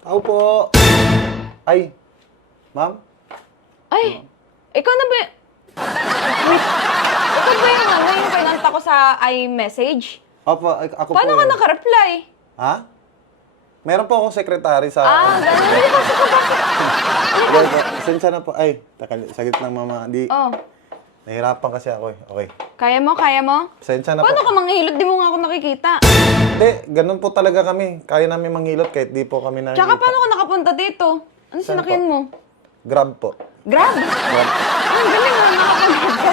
Ako po. Ay, ma'am? Ay, ikaw na ba Wait, ikaw ba yung pinanta ko sa iMessage? Opo, ako Paano po ka yun. naka-reply? Ha? Meron po akong sekretary sa... Gano'n. Hindi pa sa Okay po. Sensya na po. Ay, sagit lang mama. Oh, Nahirapan kasi ako eh. Okay. kaya mo? Sensya na Paano po. ka manghihilot? Di mo nga ako nakikita. Hindi, ganun po talaga kami. Kaya namin manghilot kahit di po kami nakikita. Tsaka paano ka nakapunta dito? Ano Saan sinakyan po? mo? Grab po. Grab? Grab po. Ang galing nga nakapag-grab ka.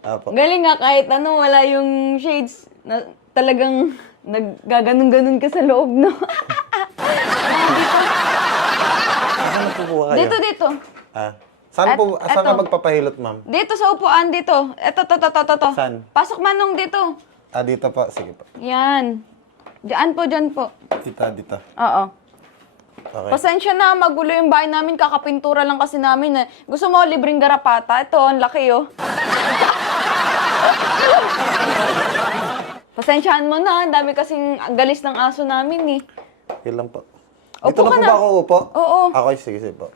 Apo. Galing nga kahit ano, wala yung shades. Na, talagang naggaganon-ganon ka sa loob, no? Saan na po po kayo? Dito. Saan po, saan ka Eto. magpapahilot, ma'am? Dito sa upuan, dito. Eto, to. Saan? Pasok manong dito. Dito po. Sige po. Yan. Diyan po. Dito. Oo. Okay. Pasensya na, magulo yung bahay namin. Kakapintura lang kasi namin. Gusto mo libreng garapata? Ito, ang laki, oh. Pasensyahan mo na. Ang dami kasing galis ng aso namin, eh. Okay lang po. Upo Dito na ka po na. ba ako upo? Oo. Okay, sige po.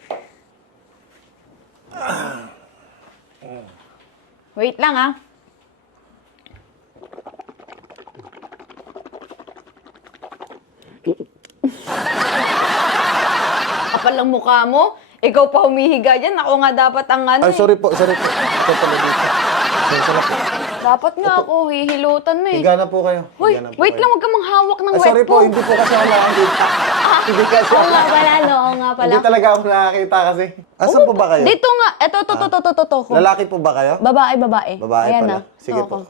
Wait lang, ah. Kapal ang mukha mo. Ikaw pa humihiga dyan. Ako nga dapat ang ano, Ay, sorry po. Ito pala dito. Sensya na po. Dapat nga ako hihilutan mo, eh. Higa na po kayo. Hoy, Higa na po wait kayo. lang, huwag kang manghawak ng Ay, wet sorry po. Hindi po kasi ako nakakita. Hindi kasi Oo ako nga pala, no? Oo nga pala. Hindi talaga ako nakakita kasi. Asan po ba kayo? Dito nga. Eto, to. Lalaki po ba kayo? Babae. Babae Ayan pala. na. Sige Ito po. ako.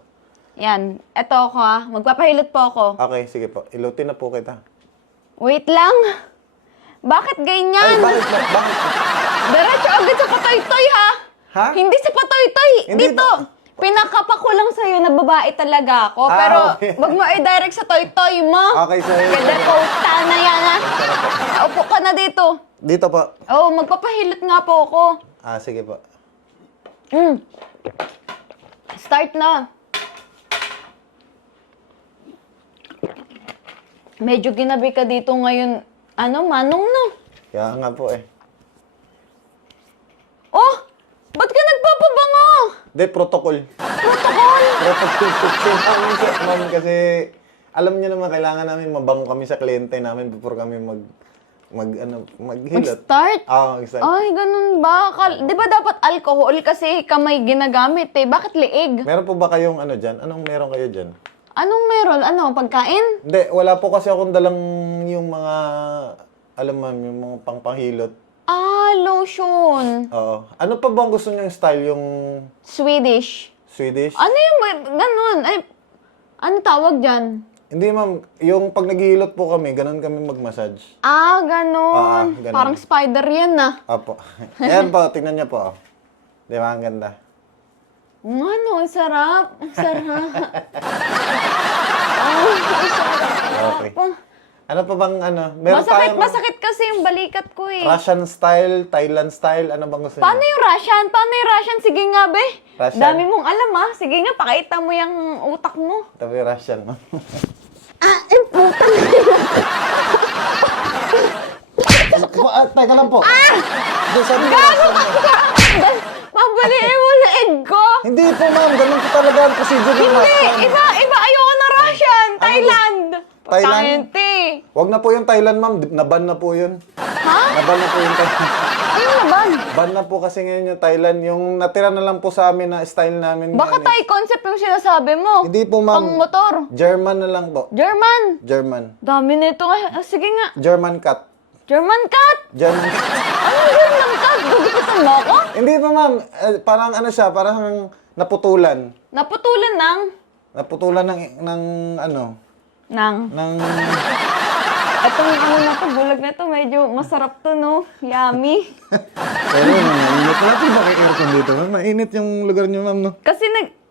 Yan. Eto ako, ha. Magpapahilot po ako. Okay, sige po. Ilutin na po kita. Wait lang. Bakit Ay, ganyan? bakit po? Bakit po? Diretso agad sa patoy-toy, ha? Ha? Hindi sa patoy-toy. Hindi Dito. Pinakapa ko lang sa'yo na babae talaga ako. Ah, Pero okay. wag mo i-direct sa toy-toy mo. Okay, sorry. Kaya posta na yan, ha? Upo ka na dito. Dito po. Oh, magpapahilot nga po ako. Sige po. Start na. Medyo ginabi ka dito ngayon. Ano, manong na. Kaya nga po eh. Oh! Ba't ka nagpapabango? Hindi, protocol. Protocol! Protocol. Ma'am, kasi alam niyo naman, kailangan namin mabango kami sa kliyente namin before kami maghilot. Mag-start? Mag-start. Ay, ganun ba? Di ba dapat alcohol kasi kamay ginagamit eh? Bakit liig? Meron po ba kayong ano dyan? Anong meron kayo dyan? Anong meron? Ano, pagkain? Hindi, wala po kasi akong dalang yung mga, alam mo, yung mga pangpahilot. Lotion. Oo. Ano pa bang gusto niyong style? Yung Swedish. Swedish? Ano yung ganun? Ay, ano tawag dyan? Hindi ma'am, yung pag naghihilot po kami, ganun kami mag-massage. Ganun. ganun. Parang spider yan na. Apo. Ayan po, tingnan niyo po. Di ba, ang ganda. Ano, ang sarap. Ang sarap. Okay. Ano pa bang ano? Meron Masakit kasi yung balikat ko eh. Russian style, Thailand style, ano bang gusto niyo? Paano yung Russian? Sige nga, be. Russian? Dami mong alam, ha? Sige nga, pakita mo yung utak mo. Ito yung Russian, ma'am. Putang. Teka lang po. Doon sa Gago ka! Mabaliin mo na egg ko! Hindi po, ma'am. Ganun po talaga ang procedure ng Hindi! Russian. Iba! Ayoko na Russian! Thailand! Thailand? Pangiti! Huwag na po yung Thailand, ma'am. Naban na po yun. Ha? Naban na po yung Thailand. Ano naman? Ban na po kasi ngayon yung Thailand. Yung natira na lang po sa amin na style namin. Baka ngayon Thai concept yung sinasabi mo. Hindi po, ma'am. Pang motor. German na lang po. German! German. Dami nito nga. Sige nga. German cat. German cat! German cat. Anong German cat? Gugupitan mo ako? Hindi po, ma'am. Parang ano siya, parang naputulan. Naputulan ng... Naputulan ng ano, Nang... ng... Etong ano na to, bulag na to, medyo masarap to, no? Yummy. Pero mainit na po ba kay aircon dito, ma'am? Mainit yung lugar niyo, ma'am, no? Kasi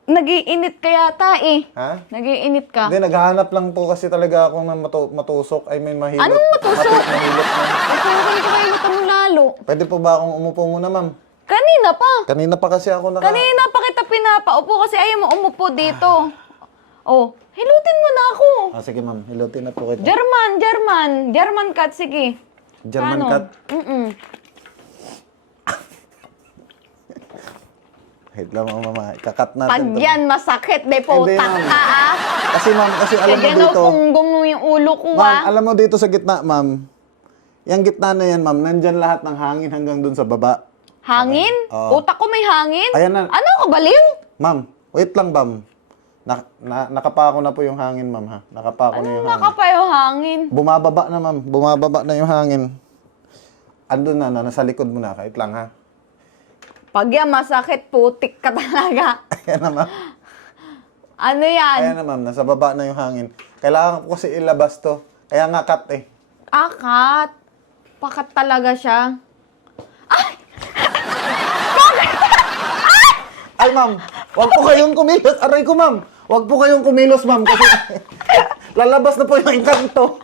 nag-iinit ka yata eh. Ha? Nag-iinit ka. Hindi, naghahanap lang po kasi talaga ako ng matusok. I mean, mahilot. Anong matusok? Mahilot na. Masukin ko kayo mo lalo. Pwede po ba akong umupo muna, ma'am? Kanina pa. Kanina pa kasi ako Kanina pa kita pinapaupo kasi ayaw mo umupo dito. Oh, hilutin mo na ako. Sige, ma'am. Hilutin na po kita. German cat, sige. German cat? Wait lang, mama. Kakat natin Pag to. yan masakit, de Hindi, putak ma'am. ka, ah. Kasi, ma'am, alam mo Sige, dito. punggong mo yung ulo ko, Ma'am, ah. alam mo dito sa gitna, ma'am. Yung gitna na yan, ma'am, nandyan lahat ng hangin hanggang dun sa baba. Hangin? Oo. Utak ko may hangin? Ayan na. Ano ka, baliw? Ma'am, wait lang, ma'am. Nakapa ko na po yung hangin, ma'am, ha? Nakapa ko na yung hangin. Naka yung hangin. Bumababa na, ma'am. Bumababa na yung hangin. Andun na, nasa likod mo na. Wait lang, ha? Pag yan masakit, putik ka talaga. Ayan na, ma'am. Ano yan? Ayan na, ma'am. Nasa baba na yung hangin. Kailangan ko kasi ilabas to. Kaya nga cut, eh. Akat. Pakat talaga siya. Ay, ma'am. Huwag po kayong kumilos. Aray ko, ma'am. Huwag po kayong kumilos, ma'am. Kasi lalabas na po yung engkanto.